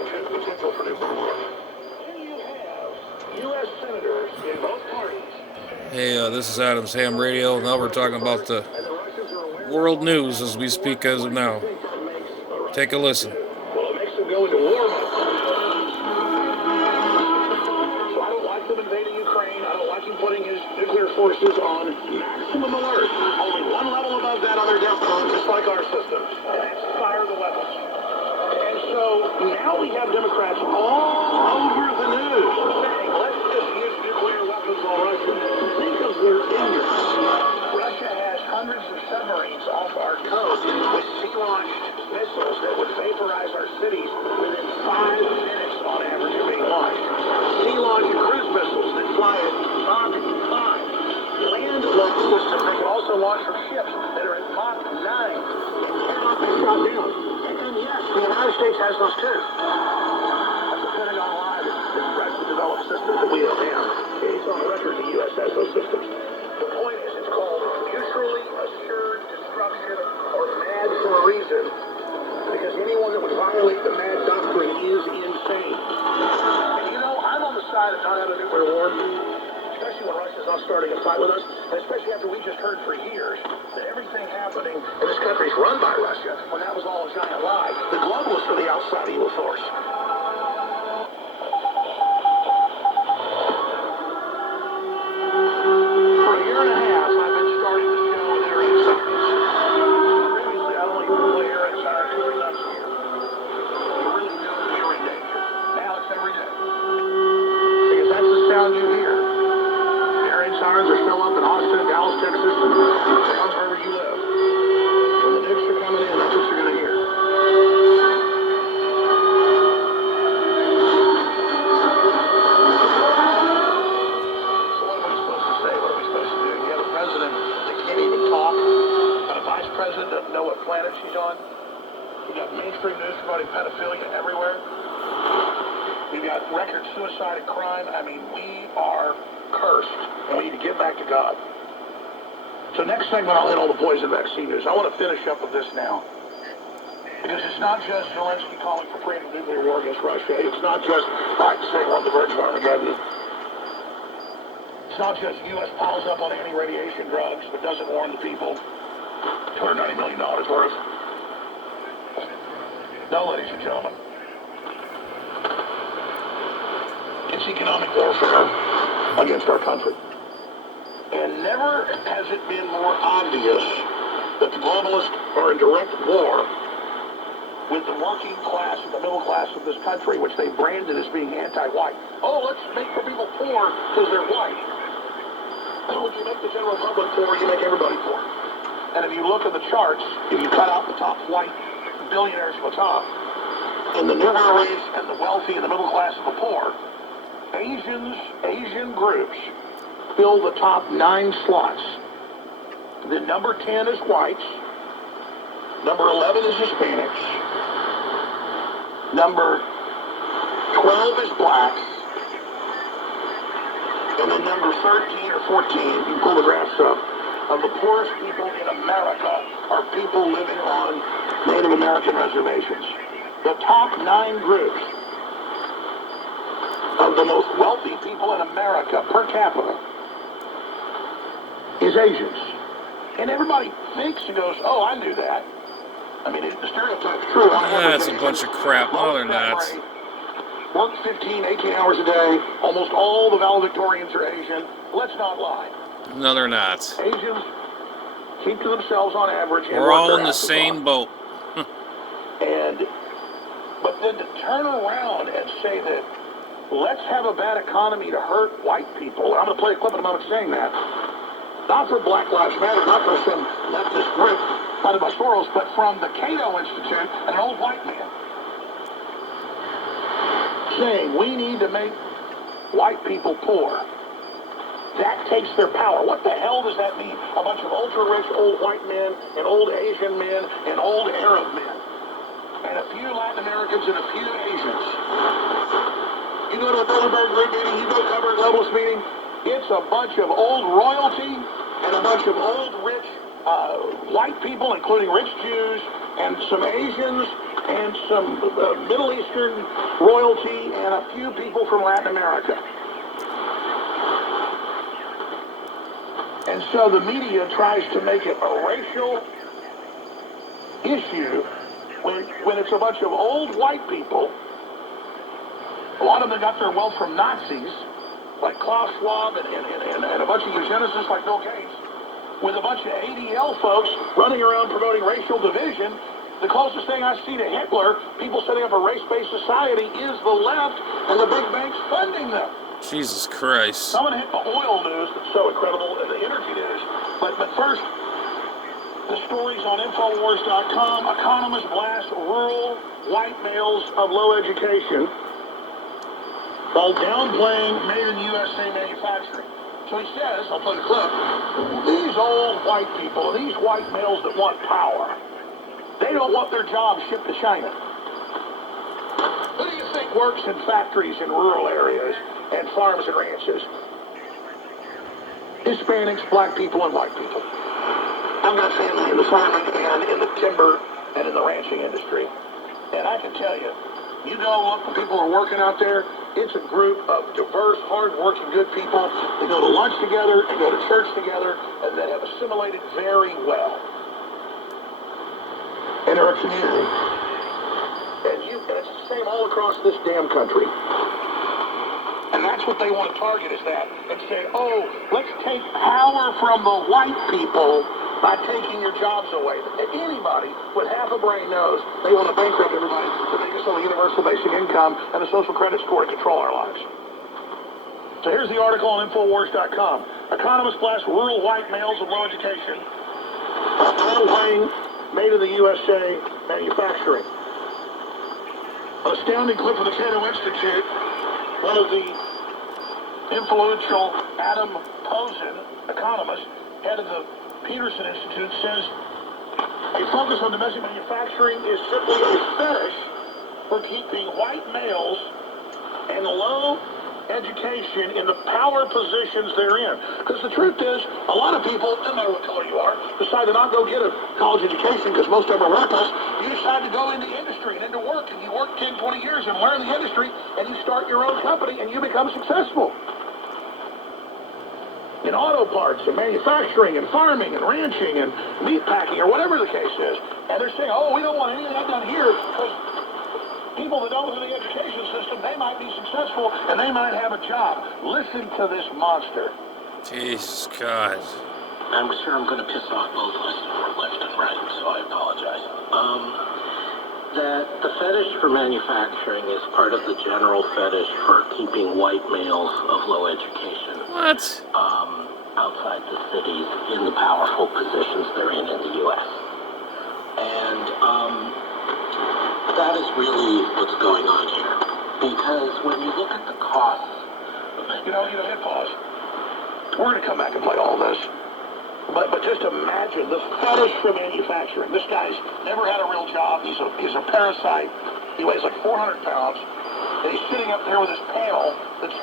into potential for nuclear war. Here you have U.S. senators in both parties. Hey, this is Adams Ham Radio. Now we're talking about the world news as we speak as of now. Take a listen. Well, it makes them go into war mode. So I don't like them invading Ukraine. I don't like him putting his nuclear forces on maximum alert. Only one level above that on their death zone, just like our systems. That's fire the weapons. And so now we have Democrats all over the news saying, let's just use nuclear weapons on Russia. Think of their ignorance. Russia has hundreds of submarines off our coast with sea-launched missiles that would vaporize our cities within 5 minutes on average of being launched. Sea-launched cruise missiles that fly at Mach 5. Land-launched systems that can also launch from ships that are at Mach 9 and cannot be shot down. And yes, the United States has those too. That's the Pentagon lie that Russia developed systems that we don't have. It's on record the U.S. has those systems. The point is, it's called mutually assured destruction or MAD for a reason, because anyone that would violate the MAD doctrine is insane. And you know, I'm on the side of not having a nuclear war, especially when Russia's not starting a fight with us, and especially after we just heard for years that everything happening in this country is run by Russia, when that was all a giant lie. The globalists are the outside evil force. For a year and a half, I've been starting the show with Air Insiders. Previously, I only play Air Insiders 2 times a year. You really knew we were in danger. Now it's every day. Because that's the sound you hear. Air Insiders are still up in Austin, Dallas, Texas, and wherever you live. When the nukes are coming in, that's what you're going to hear. President doesn't know what planet she's on. You got mainstream news promoting pedophilia everywhere. We've got record suicide and crime. I mean, we are cursed, and we need to get back to God. So next segment, I'll hit all the poison vaccine news. I want to finish up with this now. Because it's not just Zelensky calling for creating a nuclear war against Russia. It's not just Biden saying we're on the verge of Armageddon. It's not just U.S. piles up on anti-radiation drugs but doesn't warn the people. $290 million worth. No, ladies and gentlemen. It's economic warfare against our country. And never has it been more obvious that the globalists are in direct war with the working class and the middle class of this country, which they branded as being anti-white. Oh, let's make the people poor because they're white. And when you make the general public poor, you make everybody poor. And if you look at the charts, if you cut out the top white billionaires from the top, and the middle race and the wealthy and the middle class and the poor, Asian groups fill the top 9 slots. The number 10 is whites. Number 11 is Hispanics. Number 12 is blacks. And then number 13 or 14, you can pull the graphs up, of the poorest people in America are people living on Native American reservations. The top 9 groups of the most wealthy people in America per capita is Asians. And everybody thinks and goes, oh, I knew that. I mean, the stereotype's true. That's a bunch of crap. No, they're not. Work 15, 18 hours a day. Almost all the valedictorians are Asian. Let's not lie. No, they're not. Asians keep to themselves on average. We're all in the same boat. But then to turn around and say that let's have a bad economy to hurt white people. I'm going to play a clip in a moment saying that. Not for Black Lives Matter, not for some leftist group funded by Soros, but from the Cato Institute and an old white man saying we need to make white people poor. That takes their power. What the hell does that mean? A bunch of ultra-rich old white men and old Asian men and old Arab men. And a few Latin Americans and a few Asians. You go to a Bilderberg Group meeting, you go cover a globalist meeting, it's a bunch of old royalty and a bunch of old rich white people, including rich Jews, and some Asians, and some Middle Eastern royalty and a few people from Latin America. And so the media tries to make it a racial issue when it's a bunch of old white people. A lot of them got their wealth from Nazis, like Klaus Schwab and a bunch of eugenicists like Bill Gates, with a bunch of ADL folks running around promoting racial division. The closest thing I see to Hitler, people setting up a race-based society, is the left and the big banks funding them. Jesus Christ. I'm going to hit the oil news that's so incredible and the energy news. But first, the stories on Infowars.com. Economists blast rural white males of low education while downplaying made in USA manufacturing. So he says, I'll play the clip, these old white people, these white males that want power, they don't want their jobs shipped to China. Who do you think works in factories in rural areas and farms and ranches? Hispanics, black people, and white people. I've got family in the farming and in the timber and in the ranching industry. And I can tell you, you know what the people are working out there? It's a group of diverse, hard-working, good people. They go to lunch together, they go to church together, and they have assimilated very well. And they're a community. And it's the same all across this damn country. And that's what they want to target, is that, and say, oh, let's take power from the white people by taking your jobs away. And anybody with half a brain knows they want to bankrupt everybody to make us on the universal basic income and the social credit score to control our lives. So here's the article on Infowars.com. Economists blast rural white males of low education. Tom Wayne, made in the USA manufacturing. An astounding clip from the Cato Institute. One of the influential Adam Posen, economist, head of the Peterson Institute, says a focus on domestic manufacturing is simply a fetish for keeping white males and low education in the power positions they're in. Because the truth is, a lot of people, no matter what color you are, decide to not go get a college education because most of them are worthless. You decide to go into industry and into work, and you work 10, 20 years and learn the industry, and you start your own company, and you become successful. In auto parts and manufacturing and farming and ranching and meat packing or whatever the case is. And they're saying, oh, we don't want any of that done here because people that don't go through the education system, they might be successful and they might have a job. Listen to this monster. Jesus God. I'm sure I'm going to piss off both left and right, so I apologize. That the fetish for manufacturing is part of the general fetish for keeping white males of low education. What? Outside the cities in the powerful positions they're in the U.S. And that is really what's going on here. Because when you look at the costs of hit pause. We're going to come back and play all this. But just imagine the fetish for manufacturing. This guy's never had a real job. He's a parasite. He weighs like 400 pounds. And he's sitting up there with this panel that's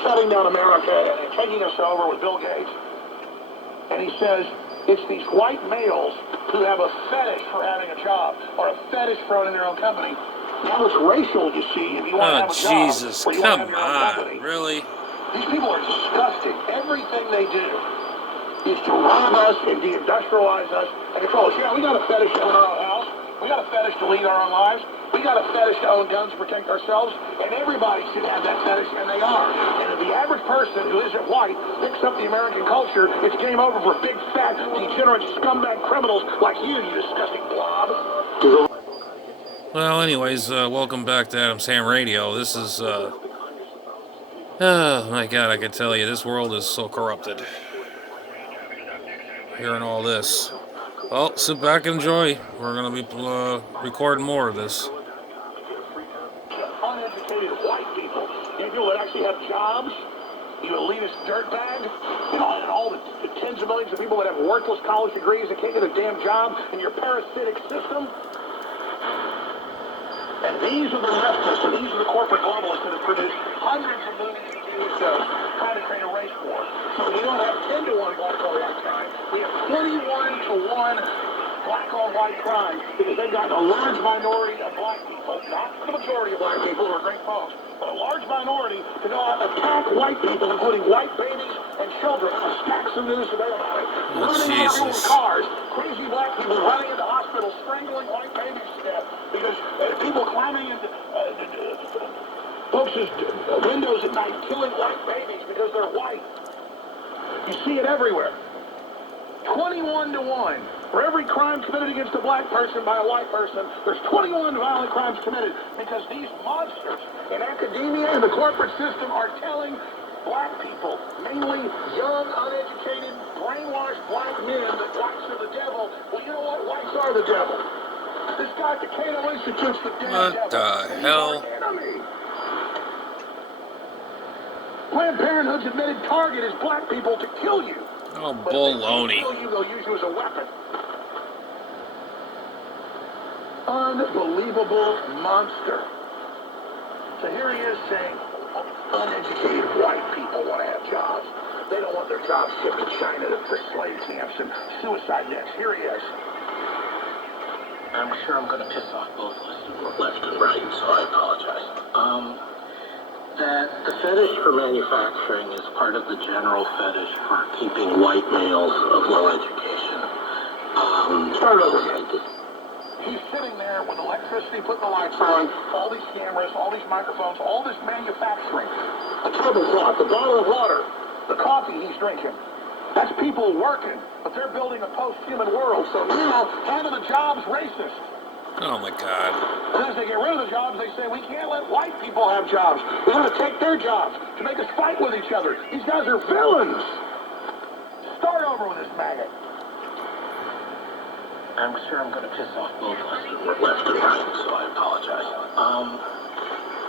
shutting down America and taking us over with Bill Gates. And he says, it's these white males who have a fetish for having a job or a fetish for owning their own company. Now it's racial, you see, if you want to have a job. Jesus, or you want to have come your own on, company. really? These people are disgusting. Everything they do is to rob us and deindustrialize us and control us. Yeah, we got a fetish to own our own house. We got a fetish to lead our own lives. We got a fetish to own guns to protect ourselves. And everybody should have that fetish, and they are. And if the average person who isn't white picks up the American culture, it's game over for big, fat, degenerate, scumbag criminals like you disgusting blob. Well, anyways, welcome back to Adam's Ham Radio. This is, oh my God, I can tell you, this world is so corrupted. Hearing all this. Well, sit back and enjoy. We're going to be recording more of this. Uneducated white people, people that actually have jobs, you elitist dirtbag, and all the tens of millions of people that have worthless college degrees that can't get a damn job in your parasitic system. And these are the leftists, and these are the corporate globalists that have produced hundreds of millions of TV shows trying to create a race war. So we don't have 10 to 1 black on white crime. We have 21 to 1 black on white crime because they've got a large minority of black black people, not the majority of black people who are great folks, but a large minority to go out and attack white people, including white babies and children. Stacks of news today about it. Oh, Running out Jesus. of cars, crazy black people running into hospitals, strangling white babies to death because people climbing into folks' windows at night, killing white babies because they're white. You see it everywhere. 21 to 1. For every crime committed against a black person by a white person, there's 21 violent crimes committed because these monsters in academia and the corporate system are telling black people, mainly young, uneducated, brainwashed black men, that whites are the devil. Well, you know what? Whites are the devil. This guy at the Cato Institute's the damn devil. What the hell? He's our enemy. Planned Parenthood's admitted target is black people to kill you. Oh, But if they baloney. kill you, they'll use you as a weapon. Unbelievable monster. So here he is saying, uneducated white people want to have jobs. They don't want their jobs shipped to China for slave camps and suicide nets. Here he is. I'm sure I'm going to piss off both left and right, so I apologize. That the fetish for manufacturing is part of the general fetish for keeping white males of low education. Start over again. He's sitting there with electricity, putting the lights on, all these cameras, all these microphones, all this manufacturing. A tablecloth, the bottle of water, the coffee he's drinking. That's people working, but they're building a post-human world. So now, half of the job's racist. Oh, my God. And as they get rid of the jobs, they say, we can't let white people have jobs. We want to take their jobs to make us fight with each other. These guys are villains. Start over with this maggot. I'm sure I'm going to piss off both left and right, so I apologize.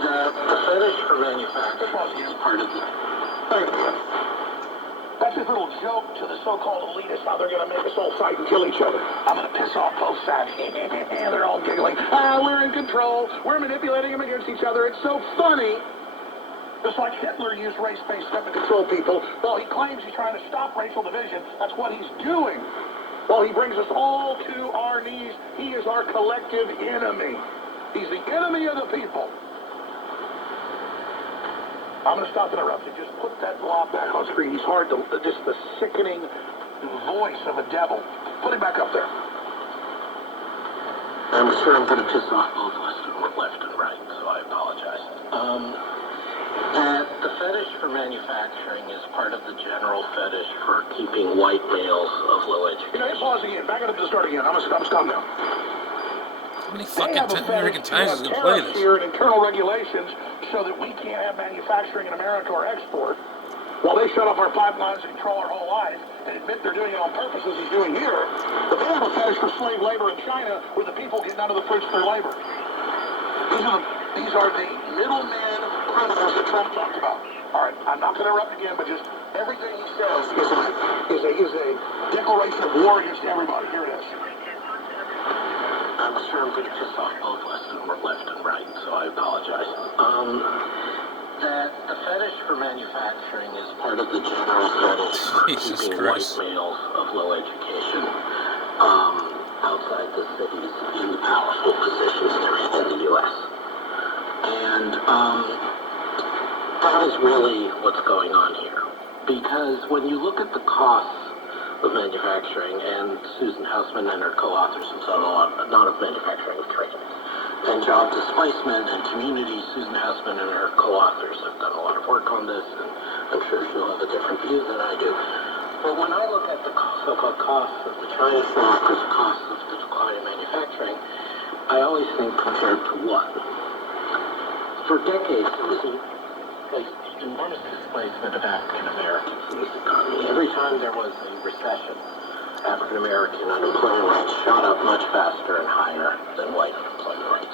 The fetish for manufacturing is part of the... That's his little joke to the so-called elitists, how they're going to make us all fight and kill each other. I'm going to piss off both sides. And they're all giggling. We're in control. We're manipulating them against each other. It's so funny. Just like Hitler used race-based stuff to control people. Well, he claims he's trying to stop racial division. That's what he's doing. Well, he brings us all to our knees. He is our collective enemy. He's the enemy of the people. I'm going to stop interrupting. Just put that blob back on screen. He's hard to, just the sickening voice of a devil. Put him back up there. I'm sure I'm going to piss off both left and right, so I apologize. That the fetish for manufacturing is part of the general fetish for keeping white males of low education. You know, pause again. Back it up to the start again. I'm going to stop now. How many fucking American times is he gonna play this? Here and internal regulations so that we can't have manufacturing in America or export, while they shut off our pipelines and control our whole life and admit they're doing it on purpose as he's doing here. But they have a fetish for slave labor in China where the people get none of the fruits of their labor. These are the middlemen criminals that Trump talked about. All right, I'm not going to interrupt again, but just everything he says is a declaration of war against everybody. Here it is. I'm sure I'm going to piss off both left and right, so I apologize. That the fetish for manufacturing is part of the general fetish for Jesus keeping Christ. white males of low education outside the cities in powerful positions in the U.S. And that is really what's going on here. Because when you look at the costs of manufacturing, and Susan Hausman and her co-authors have done a lot, not of manufacturing, of trade, and job displacement and communities. Susan Hausman and her co-authors have done a lot of work on this, and I'm sure she'll have a different view than I do. But when I look at the so-called costs of the China shock or the costs of the decline in manufacturing, I always think compared to what? For decades, there was enormous displacement of African Americans in this economy. Every time there was a recession, African American unemployment rates shot up much faster and higher than white unemployment rates.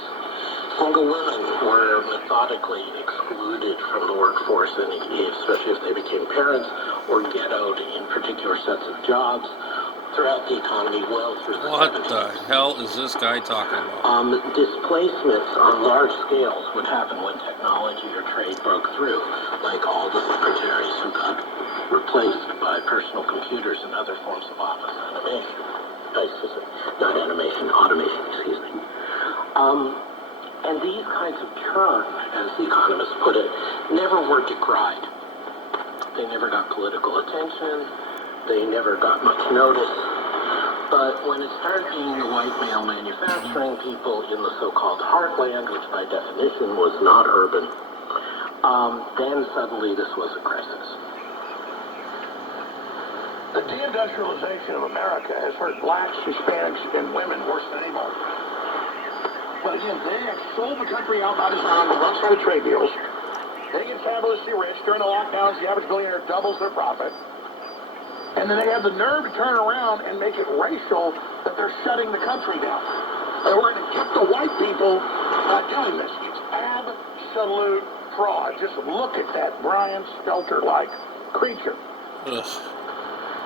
Single women were methodically excluded from the workforce, and especially if they became parents or ghettoed in particular sets of jobs throughout the economy well through the What 70s. the hell is this guy talking about? Displacements on large scales would happen when technology or trade broke through, like all the secretaries who got replaced by personal computers and other forms of office automation. Excuse me, not animation, automation, excuse me. And these kinds of churn, as the economists put it, never were decried. They never got political attention. They never got much notice. But when it started being the white male manufacturing people in the so-called heartland, which by definition was not urban, then suddenly this was a crisis. The deindustrialization of America has hurt blacks, Hispanics, and women worse than anyone. But again, they have sold the country out by design with one-sided trade deals. They get fabulously rich. During the lockdowns, the average billionaire doubles their profit. And then they have the nerve to turn around and make it racial that they're shutting the country down. And we're going to get the white people doing this. It's absolute fraud. Just look at that Brian Stelter-like creature. Ugh.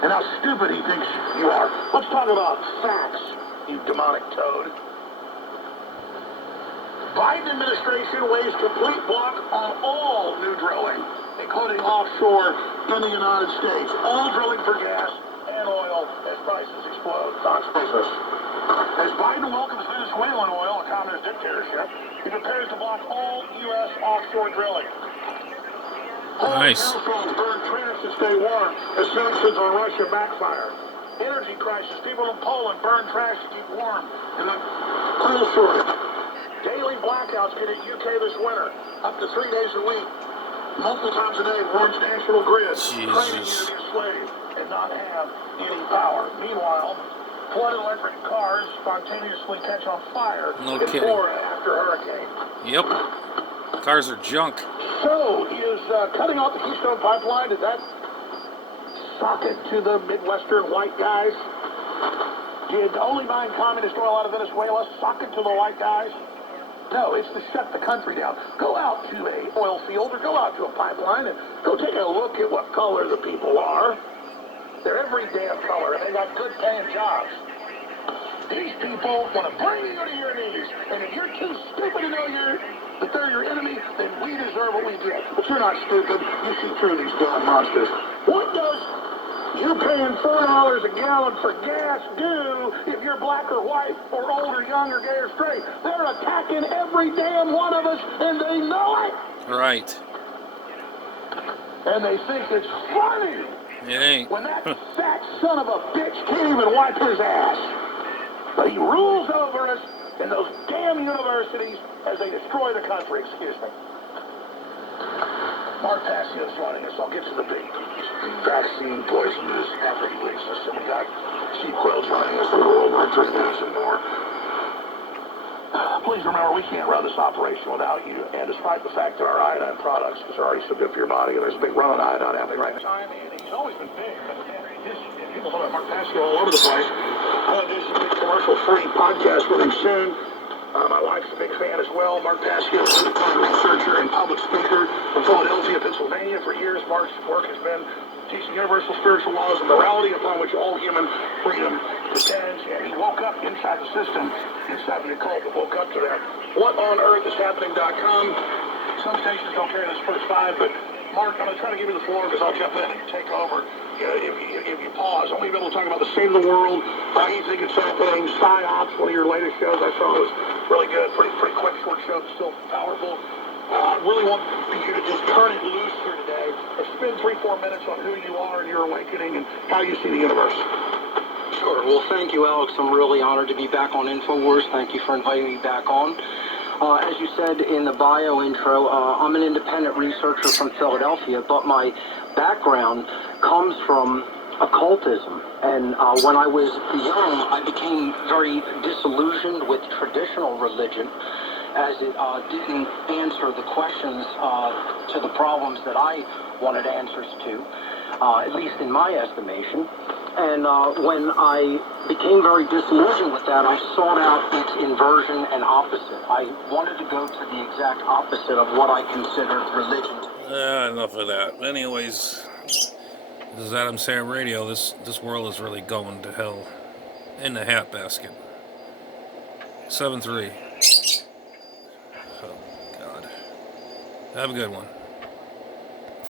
And how stupid he thinks you are. Let's talk about facts, you demonic toad. Biden administration weighs complete block on all new drilling, including offshore in the United States. All drilling for gas and oil as prices explode. Fox Business. As Biden welcomes Venezuelan oil, a communist dictatorship, he prepares to block all U.S. offshore drilling. Nice. Households burn trash to stay warm as sanctions on Russia backfire. Energy crisis. People in Poland burn trash to keep warm in the coal shortage. Daily blackouts hit at UK this winter, up to 3 days a week. Multiple times a day, warns National Grid, claiming you to be a slave and not have any power. Meanwhile, flooded electric cars spontaneously catch on fire in Florida after a hurricane. Yep. Cars are junk. So, is cutting off the Keystone Pipeline, did that sock it to the Midwestern white guys? Did only buying communist oil out of Venezuela sock it to the white guys? No, it's to shut the country down. Go out to a oil field or go out to a pipeline and go take a look at what color the people are. They're every damn color, and they got good paying jobs. These people want to bring you to your knees, and if you're too stupid to know that they're your enemy, then we deserve what we get. But you're not stupid. You see through these damn monsters. What does you paying $4 a gallon for gas do if you're black or white or old or young or gay or straight? They're attacking every damn one of us, and they know it. Right. And they think it's funny. It ain't. When that fat son of a bitch can't even wipe his ass. But he rules over us in those damn universities as they destroy the country. Excuse me. Mark Passio's joining us. I'll get to the big vaccine poison news after he leaves us. And we got Steve Quill joining us for the World War III news and more. Please remember, we can't run this operation without you. And despite the fact that our iodine products are already so good for your body, and there's a big run on iodine happening right now. And he's always been big, but people know about Mark Passio all over the place. I'm going to do some big commercial-free podcast with him soon. My wife's a big fan as well. Mark Passio is an independent researcher and public speaker from Philadelphia, Pennsylvania. For years, Mark's work has been teaching universal spiritual laws and morality upon which all human freedom depends. And he woke up inside the system, inside the occult, but woke up to that. WhatOnEarthIsHappening.com. Some stations don't carry this first 5, but Mark, I'm going to try to give you the floor because I'll jump in and take over. If you pause, I want you to be able to talk about the state of the world, how you think it's happening, PsyOps, one of your latest shows I saw was really good, pretty quick, short show, but still powerful. I really want you to just turn it loose here today and spend 3-4 minutes on who you are and your awakening and how you see the universe. Sure. Well, thank you, Alex. I'm really honored to be back on InfoWars. Thank you for inviting me back on. As you said in the bio intro, I'm an independent researcher from Philadelphia, but my background comes from occultism. And when I was young, I became very disillusioned with traditional religion, as it didn't answer the questions to the problems that I wanted answers to, at least in my estimation. And when I became very disillusioned with that, I sought out its inversion and opposite. I wanted to go to the exact opposite of what I considered religion. Enough of that. Anyways, this is Adam Sam Radio. This world is really going to hell in the hat basket. 7-3. Oh, God. Have a good one.